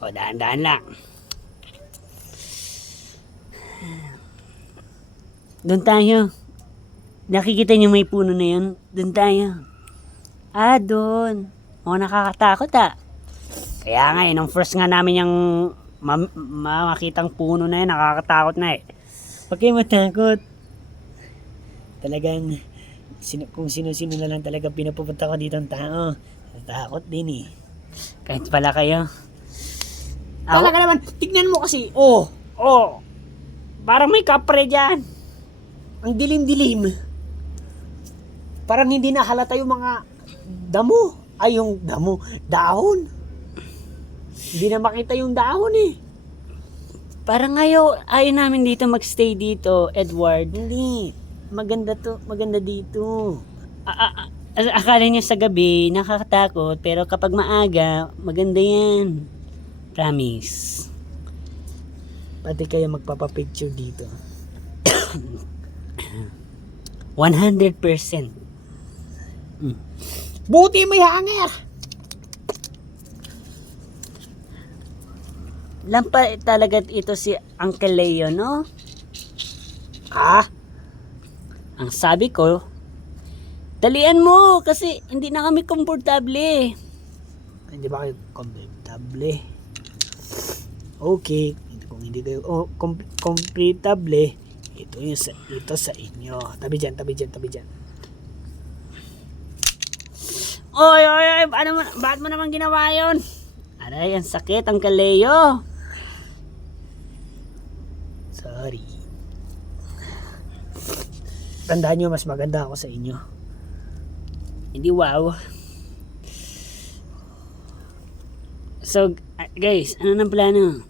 O, daan-daan lang. Doon tayo. Nakikita niyo may puno na yun? Doon tayo. Doon. Nakakatakot Kaya nga nung first nga namin yung makitang puno na yun, nakakatakot na Huwag kayo matakot. Talagang, kung sino-sino na lang talaga pinapupunta ko dito ang tao. Natakot din Kahit pala kayo. Talaga naman, tignan mo kasi. Parang may kapre dyan. Ang dilim-dilim. Parang hindi na halata yung mga damo. Ay, yung damo. Dahon. Hindi na makita yung dahon Parang ayaw namin dito magstay dito, Edward. Hindi. Maganda dito. Akala niyo sa gabi, nakakatakot, pero kapag maaga, maganda yan. Promise. Pati kayo magpapapicture dito. 100%. Buti may hanger. Lampa talaga ito si Uncle Leo, no? Ang sabi ko, dalian mo kasi hindi na kami komportable. Hindi ba kayo komportable? Okay. Kung hindi kayo komportable, ito sa inyo. Tabi dyan. Oy, bakit mo naman ginawa yun? Aray, ang sakit, Uncle Leo. Sorry. Tandaan nyo, mas maganda ako sa inyo. Hindi wow. So, guys, ano nang plano?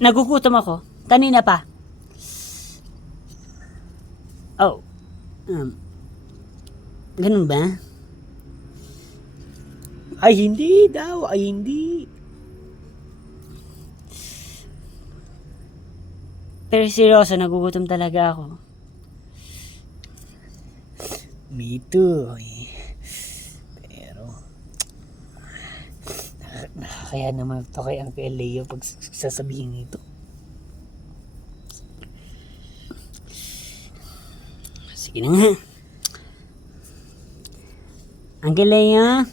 Nagugutom ako. Kanina pa. Ganun ba? Ay, hindi daw. Ay, hindi. Pero seryoso, nagugutom talaga ako. Me too. Pero, nakakaya naman ito kay Uncle Leo pag sasabihin ito. Sige na nga. Uncle Leo?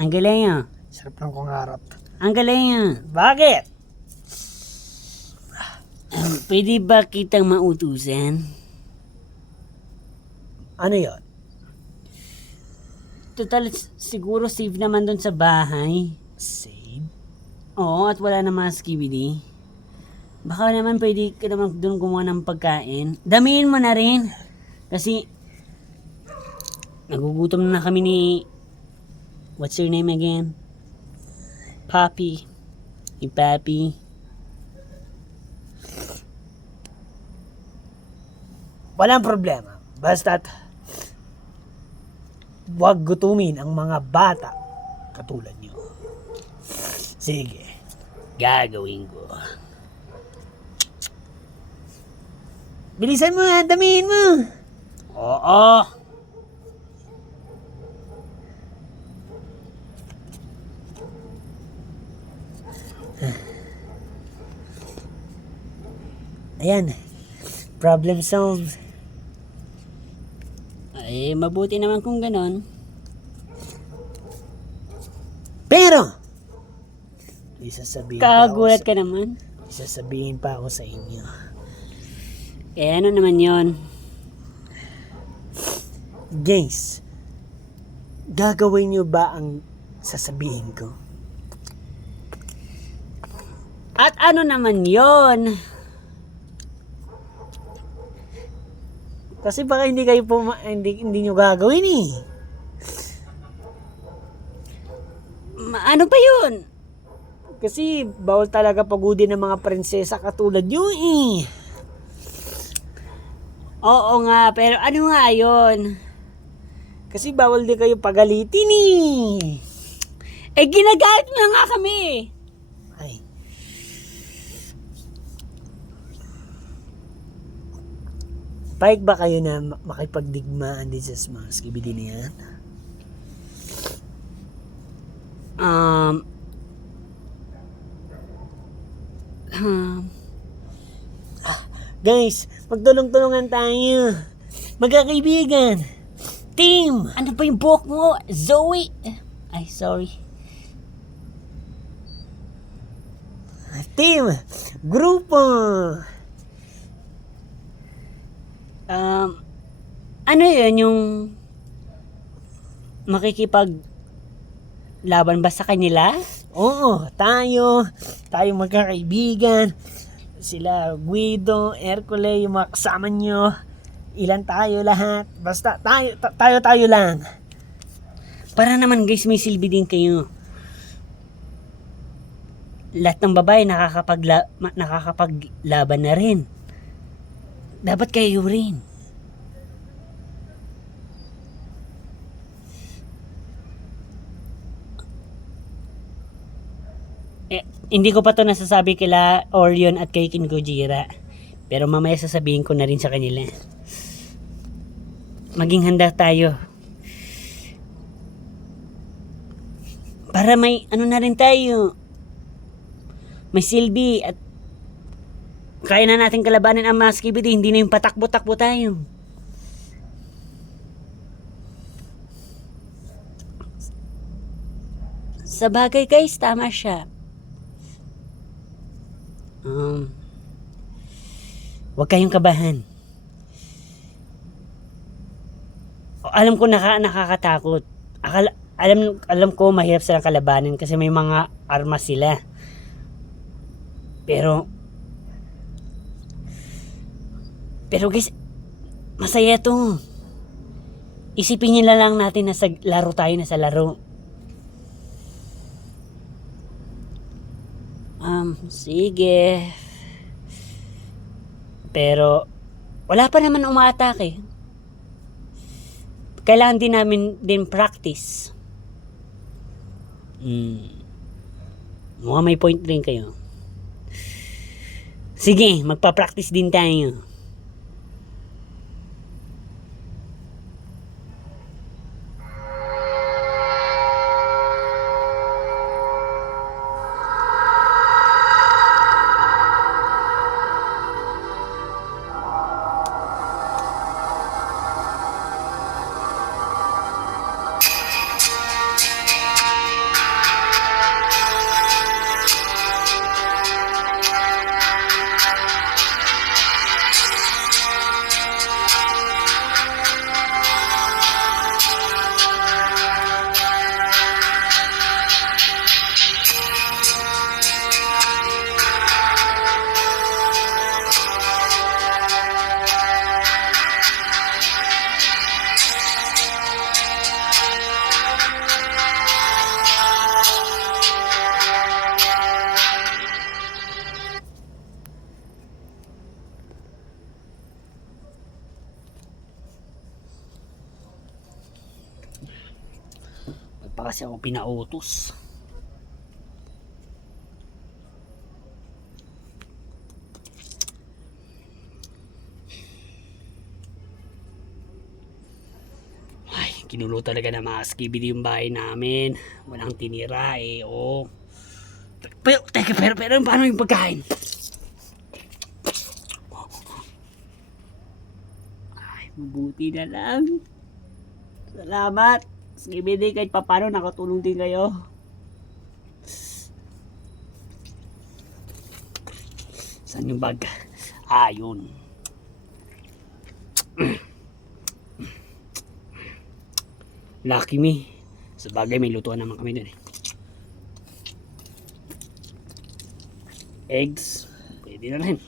Uncle Leo? Sarap ng kungarap. Uncle Leo? Bakit? Pwede ba kitang mautusan? Ano yun? Total, siguro safe naman doon sa bahay. Save? Oo, at wala na mga skibidi. Baka naman pwede ka naman doon gumawa ng pagkain. Damihin mo na rin. Kasi, nagugutom na kami ni... What's your name again? Papi. Ni Papi. Walang problema. Basta't huwag gutumin ang mga bata katulad nyo. Sige. Gagawin ko. Bilisan mo nga, damihin mo. Oo. Ayan. Problem solved. Ay, mabuti naman kung ganon. Pero, isasabihin Kagulat ka naman. isasabihin pa ako sa inyo. Ano naman yon? Guys, gagawin nyo ba ang sasabihin ko? At ano naman yon? Kasi baka hindi kayo hindi nyo gagawin Ano pa yun? Kasi bawal talaga pagudin ng mga prinsesa katulad nyo Oo nga, pero ano nga yon? Kasi bawal din kayo pagalitin Ginagalit mo na nga kami. Ay. Payag ba kayo na makipagdigmaan din sa mga skibidi na yan? Um, Guys, magtulong-tulungan tayo. Magkakaibigan. Team. ano ba yung buhok mo? Zoe? Ay, sorry. Team. Grupo. Ano yun yung makikipag laban ba sa kanila? Oo, tayo magkakaibigan. Sila Guido, Hercule, yung mga kasama nyo. Ilan tayo lahat. Basta tayo lang. Para naman guys, may silbi din kayo. Lahat ng babae nakakapaglaban na rin. Dapat kayo rin. Hindi ko pa to nasasabi kila Orion at kay King Gojira. Pero mamaya sasabihin ko na rin sa kanila. Maging handa tayo. Para may ano na rin tayo. May silbi at kaya na natin kalabanin ang mga skibidi. Hindi na yung patakbo-takbo tayo. Sa bagay guys, tama siya. Huwag kayong kabahan. Alam ko nakakatakot. Alam ko mahirap silang kalabanin kasi may mga armas sila. Pero guys, masaya to. Isipin nila lang natin na sa laro tayo na sa laro. Sige. Pero wala pa naman umaatake. Kailangan din namin din practice. Mukhang may point rin kayo. Sige, magpa-practice din tayo. Pa kasi ako pinautos. Ay, kinulo talaga na mga skibidi yung bahay namin. Walang tinira eh, oh. Pero paano yung pagkain? Ay, mabuti na lang. Salamat. Skibidi, kahit papano nakatulong din kayo. Saan yung bag? Yun. Lucky me. Sa bagay may lutuan naman kami dun eh. Eggs. Pwede na rin.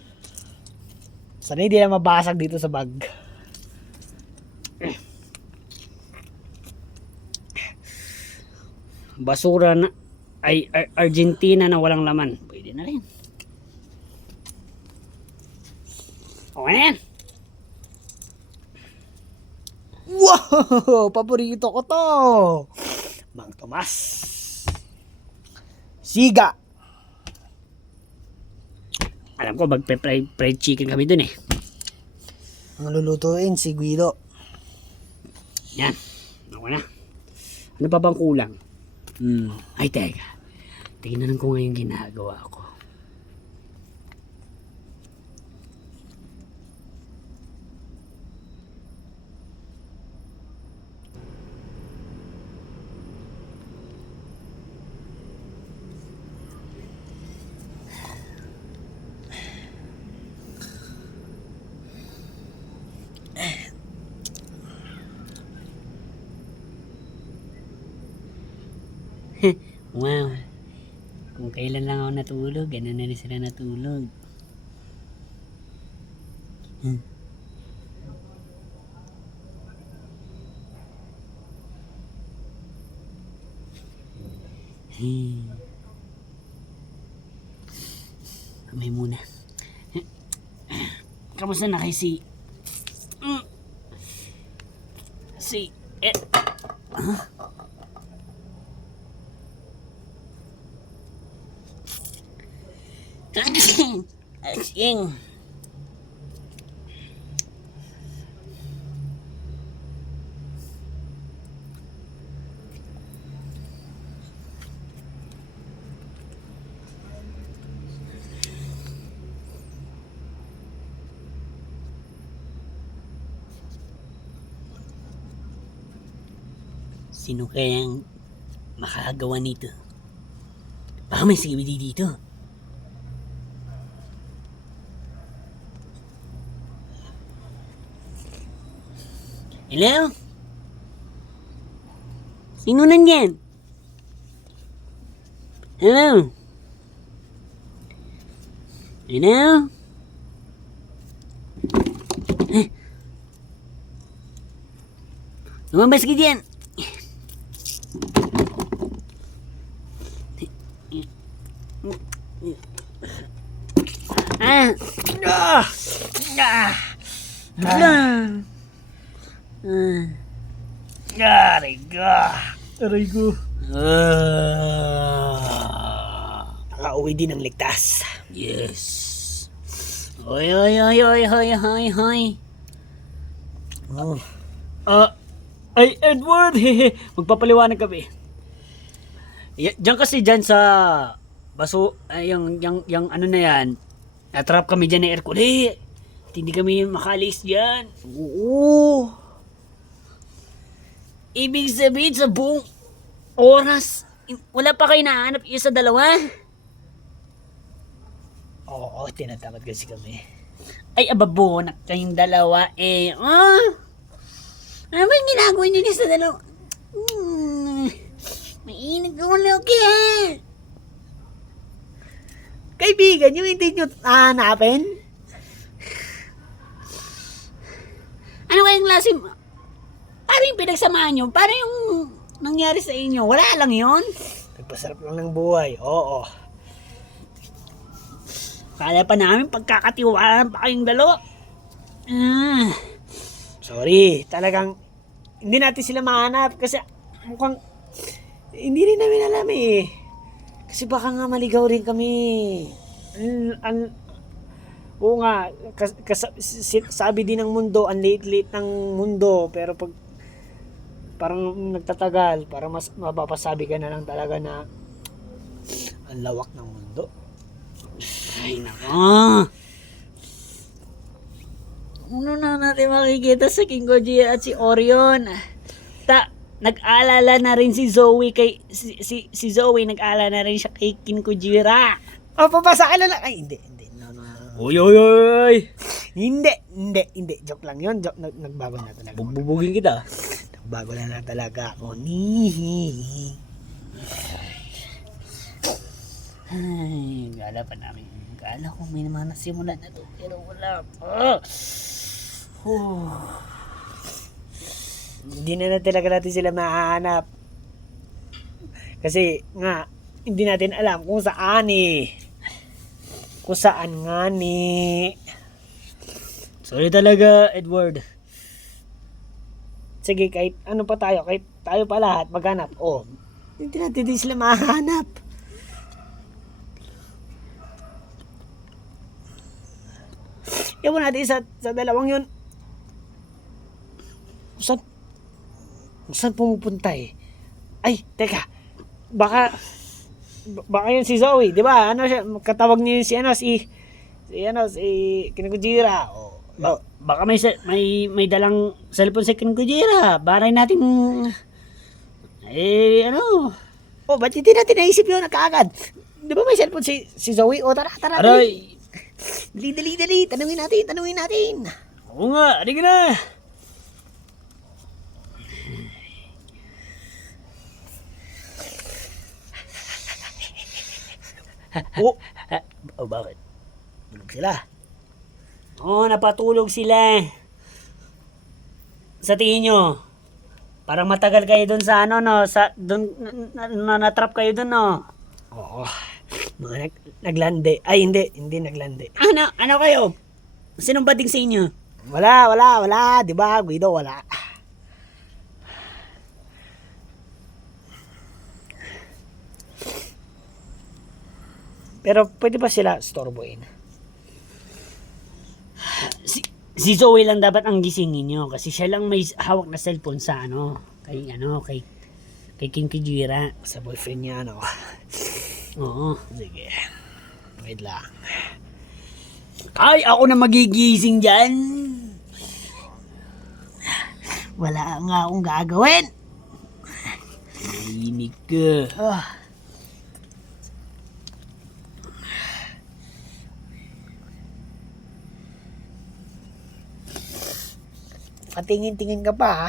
Sana hindi na mabasag dito sa bag. Basura na ay Argentina na walang laman. Pwede na rin. Okay na yan. Wow! Paborito ko to! Mang Tomas. Siga. Alam ko magpe-fried chicken kami dun eh. Ang lulutuin si Guido. Yan. Ako na. Ano pa bang kulang? Ay, teka. Tingnan ko ngayon ginagawa ko. Wow. Kung kailan lang ako natulog, ganun na rin sila natulog. Kamay muna. Kamusta na kay si Asing. Sino kayang makakagawa nito? Baka may CBD dito. Hello? Sino nandyan? Hello? Hello? Lumabas ka dyan. Aray ko. Nakauwi din ng ligtas. Yes. Hoy. Oh. Ay, Edward, magpapaliwanag kami. Diyan kasi sa baso, yung ano na yan, natrap kami dyan ng aircon. Hindi kami makalis dyan. Oo. Ibig sabihin sa buong oras, wala pa kayo nahanap yung sa dalawa? Oo, tinatamad kasi kami. Ay, ababonak kayong dalawa eh. Ano ba yung ginagawa niyo sa dalawa? Mainit ko ulo kaya. Kaibigan, yung hindi nyo hanapin? Ano kayong klase? Parang yung pinagsamahan nyo, parang yung nangyari sa inyo. Wala lang yon. Nagpasarap lang ng buhay, oo. Kala pa namin pagkakatiwalaan pa kayong dalawa. Sorry, talagang hindi natin sila mahanap kasi mukhang hindi rin namin alam eh. Kasi baka nga maligaw rin kami. Oo nga, sabi din ng mundo, ang late-late ng mundo, pero pag parang nagtatagal, parang mas mapapasabi ka na lang talaga na ang lawak ng mundo. Ay, nako. Ano na natin makikita sa King Goji at si Orion? Nag-alala na rin si Zoe kay si Zoe, nag-alala na rin siya kay King Kujira. Papasakal na lang. Ay, hindi. No. Oy. Hindi. Joke lang yun. Nagbago na talaga. Bubugin kita. Nagbago na talaga ako. Ay, gala pa namin. Gala ko may naman nasimulan na to. Pero wala pa. Hindi na talaga natin sila mahanap. Kasi nga, hindi natin alam kung saan eh. Kung saan nga ni. Sorry talaga, Edward. Sige, kahit ano pa tayo, kahit tayo pa lahat maghanap. Hindi natin din sila mahanap. Ewan natin sa dalawang yun. Saan, saan pumupunta eh? Ay, teka. Baka yun si Zoe, di ba? Ano siya, katawag niya yun si Kinagujira. Baka may dalang cellphone si King Kujira. Baray natin, ano? Oh, ba't hindi natin naisip yun kaagad? Di ba may cellphone si Zoe? O, tara, dali. Aray! Dali. Tanungin natin. Oo nga, halika na! Oh, Bakit? tulog sila. Oo, napatulog sila. Sa tingin nyo, parang matagal kayo dun sa ano, no? Dun, na-trap kayo dun, no? Oo. Mga naglande. Ay, hindi naglande. Ano kayo? Sinong bading sa inyo? Wala. Di ba, Guido, wala. Pero pwede ba sila storboin? Si Zoe lang dapat ang gisingin nyo kasi siya lang may hawak na cellphone sa kay King Kujira. Sa boyfriend niya, ano? Oo. Sige. Wait lang. Ay, ako na magigising dyan. Wala nga akong gagawin. Nainig ka. Patingin-tingin ka pa, ha?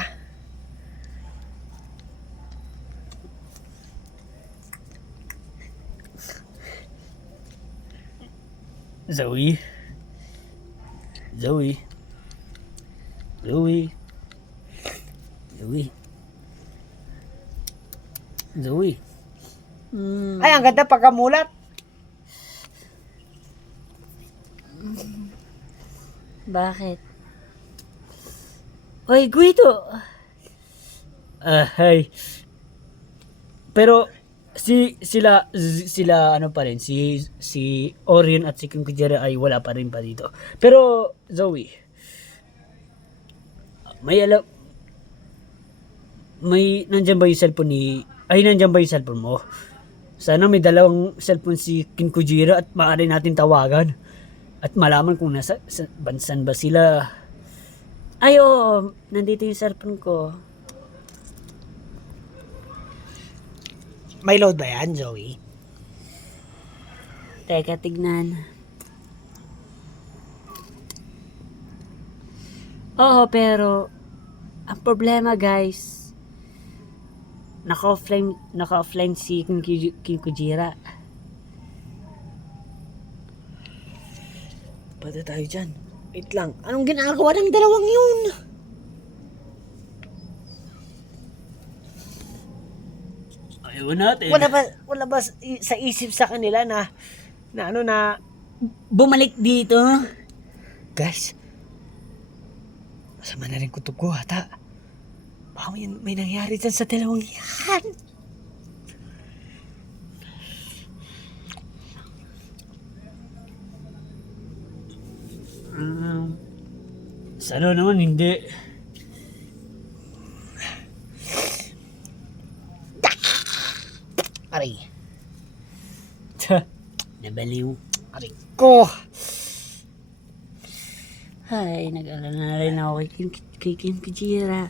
Zoe. Ay, ang ganda pagkamulat. Bakit? Oy, Guido! Hey. Pero, sila ano pa rin, si Orion at si King Kujira ay wala pa rin pa dito. Pero, Zoe, nandyan ba yung cellphone nandyan ba yung cellphone mo? Sana may dalawang cellphone si King Kujira at maaari natin tawagan. At malaman kung bansan ba sila. Ay, oo. Nandito yung cellphone ko. May load ba yan, Zoe? Teka, tignan. Oo, pero ang problema, guys, naka-offline si King Kujira. Pwede tayo dyan. Wait lang. Anong ginagawa ng dalawang yun? Ayaw natin. Wala ba sa isip sa kanila na Bumalik dito. guys, masama na rin kutob ko, ata. Baka may nangyari dyan sa dalawang yan. Sana naman hindi. Aray. Nabaliw. Aray ko. Ay, nag-alala na rin ako kay King Kujira.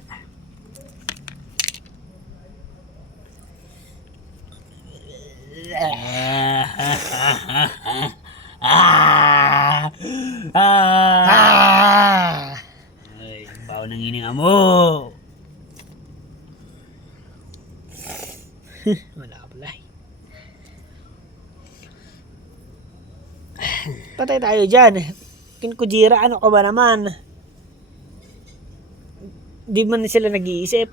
Ay, bawo ng hininga mo. Wala ka pala. Patay tayo dyan. Kinkujira, ano ka ba naman? Di man sila nag-iisip.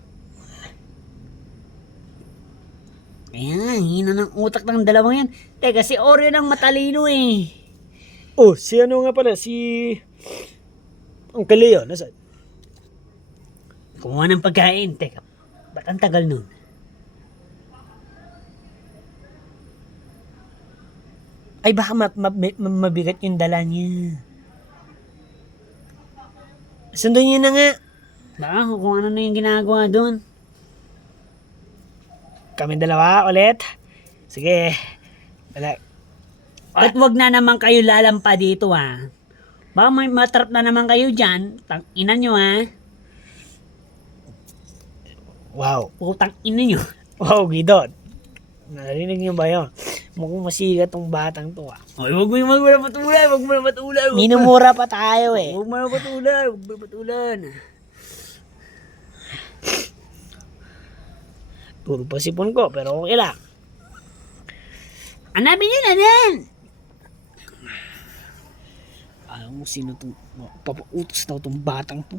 Ayan, hina ng utak ng dalawang yan. Teka, si Orion ang matalino eh. Oh, si ano nga pala, si Uncle Leo, nasaan? Kumuha ng pagkain. Teka, ba't ang tagal nun? Ay, baka mabigat yung dala niya. Sundan niyo na nga. Baka kung ano na yung ginagawa doon. Kami dalawa ulit. Sige. Wala. At wag na naman kayo lalampa dito ha. Baka may matrap na naman kayo dyan. Tang ina nyo ha. Wow. Putang ina nyo. Wow, Guido. Narinig niyo ba yun? Mukhang masigat tong batang to ah. Ay, wag mo na patulan. Wag mo na patulan. Minumura pa tayo eh. Huwag mo na patulan. Huwag mo na patulan. Puro pa sipon ko, pero okay lang. Hanapin nyo na yan. Alam mo sino itong papautos na itong batang to?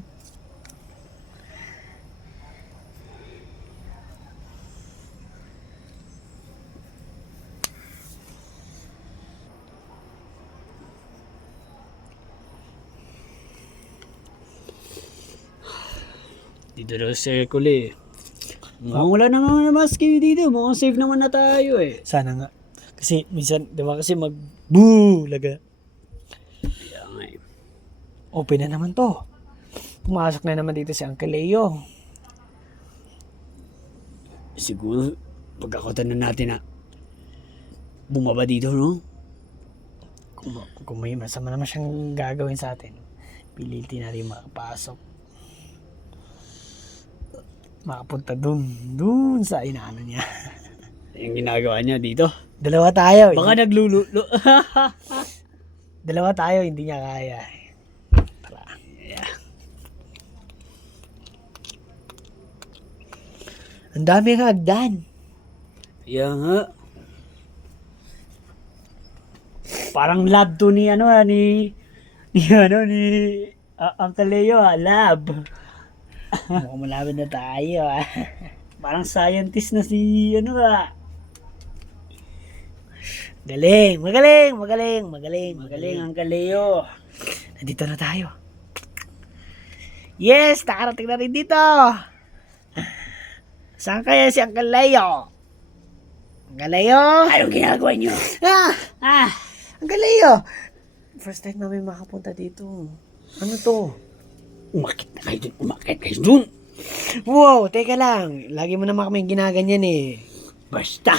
Dito daw sa circle eh. Wala naman na maski dito. Mukhang safe naman na tayo eh. Sana nga. Kasi minsan, di ba kasi mag-boo laga. Kaya nga eh. Open na naman to. Pumasok na naman dito si Uncle Leo. Siguro, pagkakutan na natin na bumaba dito, no? Kung may masama naman siyang gagawin sa atin, pilitin natin makapasok. Makapunta dun sa inaano niya. Yung ginagawa niya dito. Dalawa tayo. Baka naglululo. Dalawa tayo, hindi niya kaya. Tara. Yeah. Ang dami nga hagdan. Kaya nga. Parang lab to ni Uncle Leo, lab. Mukhang malapit na tayo ah. Parang scientist na si Magaling, magaling. Magaling Uncle Leo. Nandito na tayo. Yes, nakarating na rin dito. Saan kaya si Uncle Leo? Uncle Leo? Anong ginagawa niyo? Ah! Uncle Leo! First time namin makapunta dito. Ano to? Umakit kayo dun. Wow, teka lang. Lagi mo naman kami ginaganyan eh. Basta.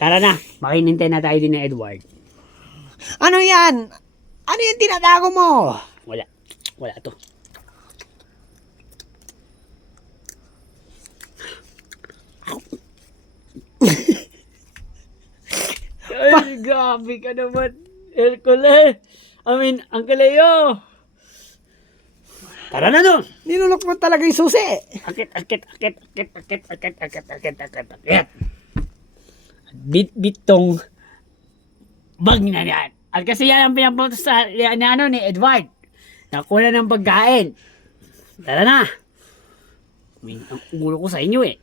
Tara na, makinintay na tayo din ni Edward. Ano yan? Ano yung tinatago mo? Wala to. Ay, grabe ka naman, Hercules. Uncle Leo. Tara na doon. Nilulok mo talaga yung susi. Akit. Bit tong bag na yan. At kasi yan ang pinapunta sa ni Edward. Nakuha ng pagkain. Tara na. Ang ulo ko sa inyo eh.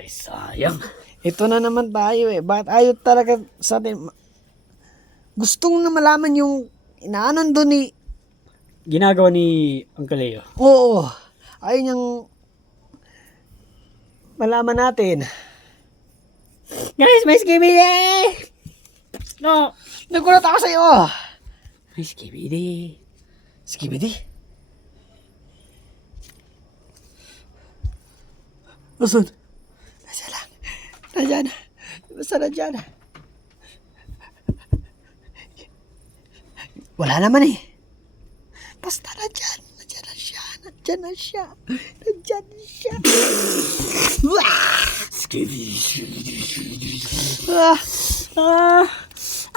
Ay sayang. Ito na naman tayo eh. Bakit ayaw talaga sa atin? Gustong na malaman yung inaanon doon ni... Ginagawa ni Uncle Leo. Oo. Ayaw niyang malaman natin. Guys, may skibidi! No! Nagulat ako sa'yo. May skibidi. Skibidi? Asan? Nasaan lang. Nasaan? Basta nandiyan. Wala naman eh. Basta nandiyan. Nandiyan na siya. Nandiyan na siya. Nandiyan na siya. Ah! Ah!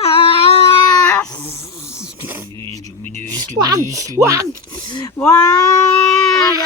Ah! Wag! Wag! Wag!